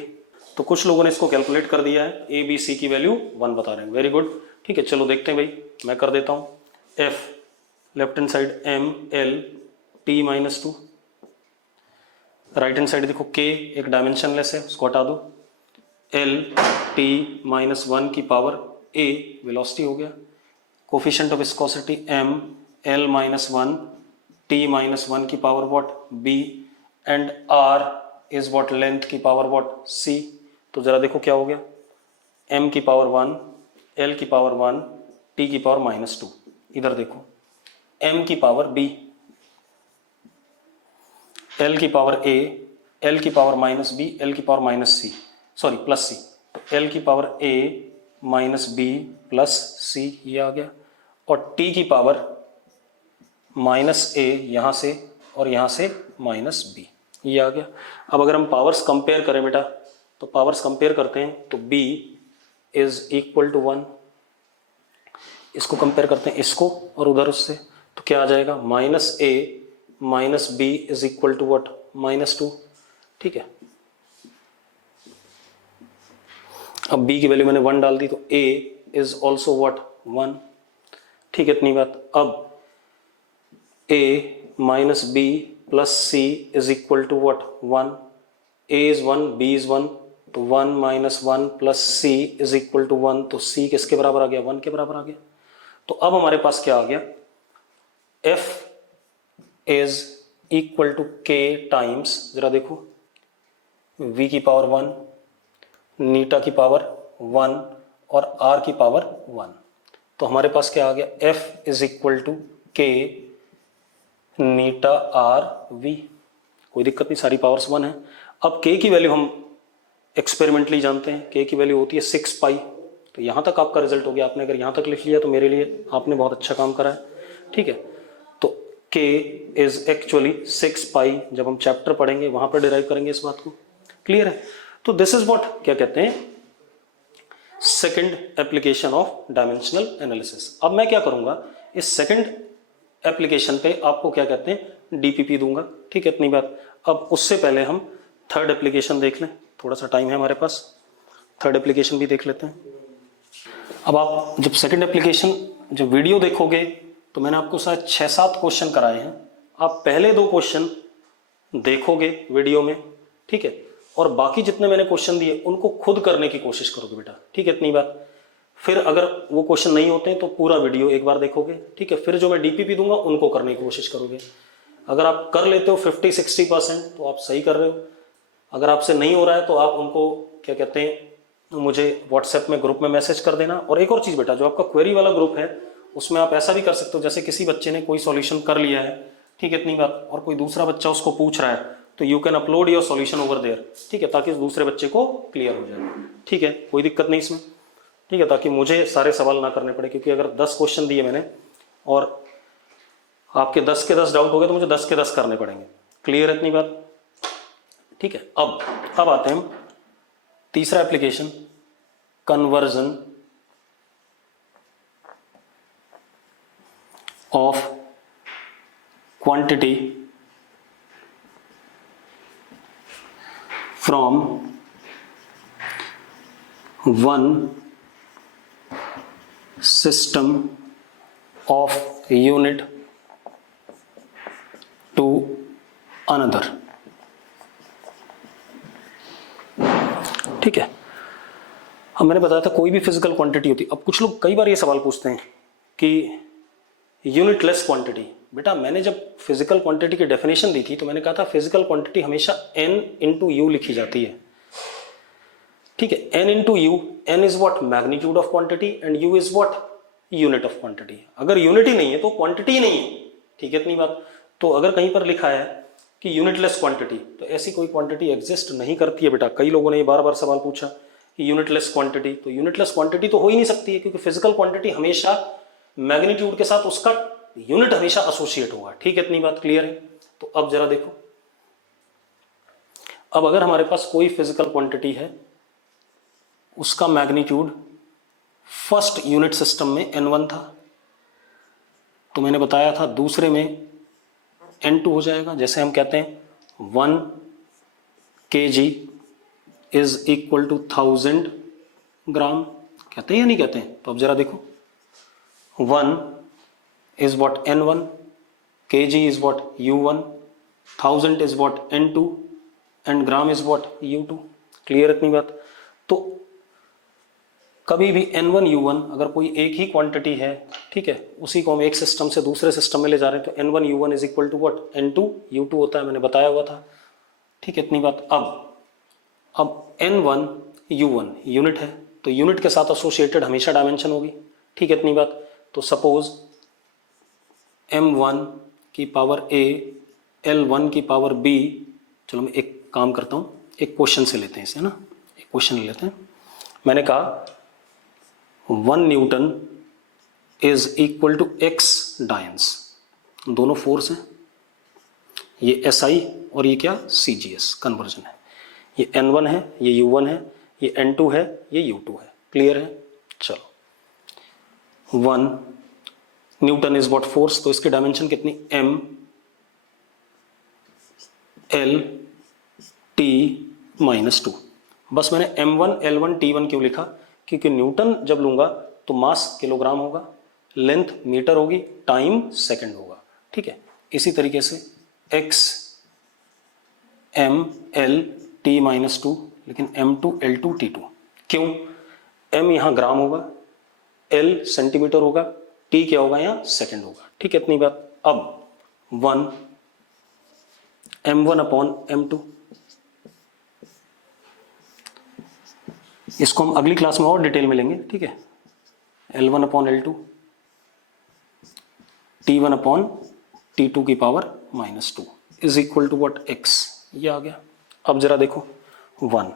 तो कुछ लोगों ने इसको कैलकुलेट कर दिया है, ए बी सी की वैल्यू 1 बता रहे हैं, वेरी गुड, ठीक है। चलो देखते हैं भाई, मैं कर देता हूं। F left hand side m l t-2, right hand side देखो k एक डायमेंशनलेस है, उसको हटा दो, l t-1 की पावर a वेलोसिटी हो गया, coefficient of viscosity m l-1 t-1 की power what, b, and r is what, length की पावर व्हाट, c। तो जरा देखो क्या हो गया, m की पावर 1, l की पावर 1, t की पावर -2। इधर देखो m की पावर b, l की पावर a, l की पावर -b, l की power -c, sorry plus c। तो l की power a -b plus c, ये आ गया, और t की पावर -a यहां से और यहां से -b, ये आ गया। अब अगर हम पावर्स कंपेयर करें बेटा, तो पावर्स कंपेयर करते हैं तो b इज इक्वल टू 1, इसको कंपेयर करते हैं इसको और उधर उससे, तो क्या आ जाएगा, -a -b is equal to what, -2, ठीक है। अब b की वैल्यू मैंने 1 डाल दी, तो a इज ऑल्सो व्हाट, 1, ठीक है। इतनी बात। अब a -b plus c is equal to what, 1, a is 1, b is 1, तो 1 - 1 plus c is equal to 1, तो c किसके बराबर आ गया, 1 के बराबर आ गया। तो अब हमारे पास क्या आ गया, f is equal to k times, जरा देखो, v की पावर 1, नीटा की पावर 1 और r की पावर 1। तो हमारे पास क्या आ गया, f is equal to k नीटा r v, कोई दिक्कत नहीं, सारी पावर्स 1 है। अब k की वैल्यू हम एक्सपेरिमेंटली जानते हैं, k की वैल्यू होती है 6 पाई। तो यहां तक आपका रिजल्ट हो गया, आपने अगर यहां तक लिख लिया तो मेरे लिए आपने बहुत अच्छा काम करा है, ठीक है। तो k इज एक्चुअली 6 पाई, जब हम चैप्टर पढ़ेंगे वहां पर डिराइव करेंगे इस बात को, क्लियर है। तो दिस इज व्हाट, क्या कहते हैं, second application of dimensional analysis. अब मैं क्या करूंगा, इस सेकंड एप्लीकेशन पे आपको क्या कहते हैं, डीपीपी दूंगा, ठीक है। इतनी बात। अब उससे पहले हम थर्ड एप्लीकेशन देख लें, थोड़ा सा टाइम है हमारे पास, थर्ड एप्लीकेशन भी देख लेते हैं। अब आप जब सेकंड एप्लीकेशन जब वीडियो देखोगे तो मैंने आपको शायद 6-7 क्वेश्चन कराए हैं, आप पहले 2 क्वेश्चन देखोगे वीडियो में, ठीक है, और बाकी जितने मैंने क्वेश्चन दिए उनको खुद करने की कोशिश करोगे बेटा, ठीक है, इतनी बात। फिर अगर वो क्वेश्चन नहीं होते हैं तो पूरा वीडियो एक बार देखोगे, ठीक है, फिर जो मैं डीपीपी दूंगा उनको करने की कोशिश करोगे। अगर आप कर लेते हो 50-60% तो आप सही कर रहे हो। अगर आपसे नहीं हो रहा है तो आप उनको क्या कहते हैं, मुझे व्हाट्सएप में ग्रुप में मैसेज कर देना। और एक और चीज़ बेटा, जो आपका क्वेरी वाला ग्रुप है उसमें आप ऐसा भी कर सकते हो, जैसे किसी बच्चे ने कोई सॉल्यूशन कर लिया है, ठीक है, इतनी बात, और कोई दूसरा बच्चा उसको पूछ रहा है तो you can upload your solution over there, ठीक है, ताकि उस दूसरे बच्चे को क्लियर हो जाए, ठीक है, कोई दिक्कत नहीं इसमें, ठीक है, ताकि मुझे सारे सवाल ना करने पड़े, क्योंकि अगर 10 क्वेश्चन दिए मैंने और आपके 10 के 10 डाउट हो गए तो मुझे 10 के 10 करने पड़ेंगे। क्लियर है इतनी बात, ठीक है। अब आते हैं हम तीसरा application, conversion of quantity from one system of unit to another, ठीक है। अब मैंने बताया था कोई भी फिजिकल क्वांटिटी होती। अब कुछ लोग कई बार ये सवाल पूछते हैं कि यूनिटलेस क्वांटिटी। बेटा मैंने जब फिजिकल क्वांटिटी की डेफिनेशन दी थी तो मैंने कहा था फिजिकल क्वांटिटी हमेशा n इंटू यू लिखी जाती है, ठीक है, n into you, n is what magnitude of quantity and u is what unit of quantity. अगर यूनिट ही नहीं है तो क्वांटिटी ही नहीं है, ठीक है, इतनी बात। तो अगर कहीं पर लिखा है कि यूनिटलेस क्वांटिटी, तो ऐसी कोई क्वांटिटी एग्जिस्ट नहीं करती है बेटा। कई लोगों ने ये बार बार सवाल पूछा कि यूनिटलेस क्वांटिटी, तो यूनिटलेस क्वांटिटी तो हो ही नहीं सकती है, क्योंकि फिजिकल क्वांटिटी हमेशा मैग्नीट्यूड के साथ उसका यूनिट हमेशा एसोसिएट होगा, ठीक है, इतनी बात क्लियर है। तो अब जरा देखो, अब अगर हमारे पास कोई फिजिकल क्वांटिटी है, उसका मैग्नीट्यूड फर्स्ट यूनिट सिस्टम में n1 था, तो मैंने बताया था दूसरे में n2 हो जाएगा। जैसे हम कहते हैं 1 kg इज इक्वल टू 1000 ग्राम, कहते हैं या नहीं कहते हैं? तो अब जरा देखो, 1 is what n1, kg is what u1, 1000 is what n2 and gram is what u2। Clear इतनी बात। तो कभी भी n1 u1 अगर कोई एक ही क्वांटिटी है, ठीक है, उसी को हम एक सिस्टम से दूसरे सिस्टम में ले जा रहे हैं, तो n1 u1 is equal to what n2 u2 होता है, मैंने बताया हुआ था, ठीक है, इतनी बात। अब n1 u1 यूनिट है, तो यूनिट के साथ एसोसिएटेड हमेशा डायमेंशन होगी, ठीक है, इतनी बात। तो सपोज m1 की पावर a l1 की पावर b, चलो मैं एक काम करता हूँ, एक क्वेश्चन से लेते हैं इसे ना, एक क्वेश्चन ले लेते हैं। मैंने कहा 1 newton is equal to x dynes, दोनों फोर्स हैं, ये SI और ये क्या CGS कन्वर्जन है, ये n1 है, ये u1 है, ये n2 है, ये u2 है। क्लियर है? चलो 1 न्यूटन इज व्हाट फोर्स, तो इसकी डायमेंशन कितनी m l t माइनस 2। बस मैंने m1 l1 t1 क्यों लिखा? क्योंकि न्यूटन जब लूंगा तो मास किलोग्राम होगा, लेंथ मीटर होगी, टाइम सेकंड होगा, ठीक है। इसी तरीके से x m l t minus 2, लेकिन m2 l2 t2 क्यों? m यहां ग्राम होगा, l सेंटीमीटर होगा, t क्या होगा यहाँ सेकंड होगा, ठीक है, इतनी बात। अब 1 m1 अपॉन m2, इसको हम अगली क्लास में और डिटेल में लेंगे, ठीक है। L1 upon L2, T1 upon T2 की power minus 2 is equal to what x, ये आ गया। अब जरा देखो 1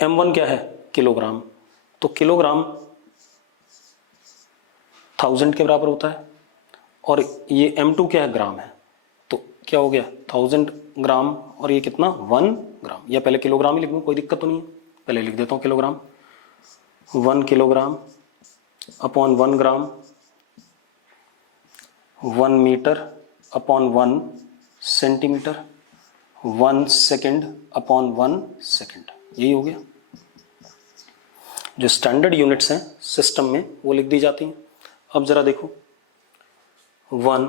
m1 क्या है किलोग्राम, तो किलोग्राम 1000 के बराबर होता है, और ये m2 क्या है ग्राम है, तो क्या हो गया 1000 ग्राम, और ये कितना 1 ग्राम, या पहले किलोग्राम ही लिख दूं, कोई दिक्कत तो नहीं है, पहले लिख देता हूँ kilogram. 1 kilogram upon 1 gram, 1 metre upon 1 centimetre, 1 second upon 1 second, यही हो गया। जो स्टैंडर्ड यूनिट्स हैं सिस्टम में वो लिख दी जाती हैं। अब जरा देखो 1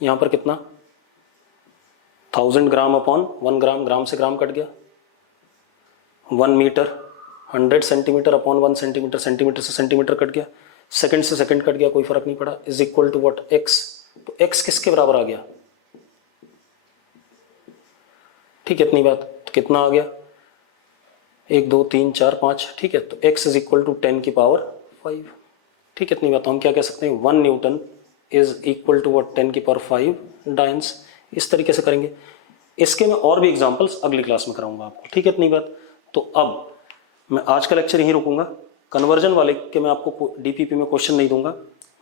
यहाँ पर कितना 1000 ग्राम अपॉन 1 ग्राम, ग्राम से ग्राम कट गया। 1 metre 100 centimetre upon 1 centimetre, centimetre से सेंटीमीटर कट गया। सेकंड से सेकंड कट गया, कोई फर्क नहीं पड़ा। Is equal to what x, तो x किसके बराबर आ गया? ठीक है, इतनी बात। तो कितना आ गया 1 2 3 4 5, ठीक है। तो x इज इक्वल टू 10 की पावर 5, ठीक है। इतनी बात। तो हम क्या कह सकते हैं 1 newton is equal to what 10 की पावर 5 डायन्स। इस तरीके से करेंगे। इसके मैं और भी एग्जांपल्स अगली क्लास में कराऊंगा आपको, ठीक है। इतनी बात। तो अब मैं आज का लेक्चर यहीं रुकूंगा। कन्वर्जन वाले के मैं आपको डीपीपी में क्वेश्चन नहीं दूंगा,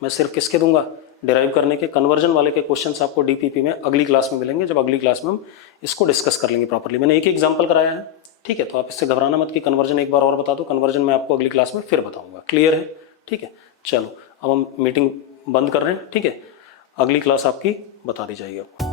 मैं सिर्फ किसके दूंगा, डिराइव करने के। कन्वर्जन वाले के क्वेश्चंस आपको डीपीपी में अगली क्लास में मिलेंगे, जब अगली क्लास में हम इसको डिस्कस कर लेंगे प्रॉपर्ली। मैंने एक ही एग्जांपल कराया है, ठीक है। तो आप इससे घबराना मत कि कन्वर्जन एक बार और बता दो, कन्वर्जन मैं आपको अगली क्लास में फिर बताऊंगा। क्लियर है? ठीक है। चलो अब हम मीटिंग बंद कर रहे हैं, ठीक है। अगली क्लास आपकी बता दी जाएगी आपको।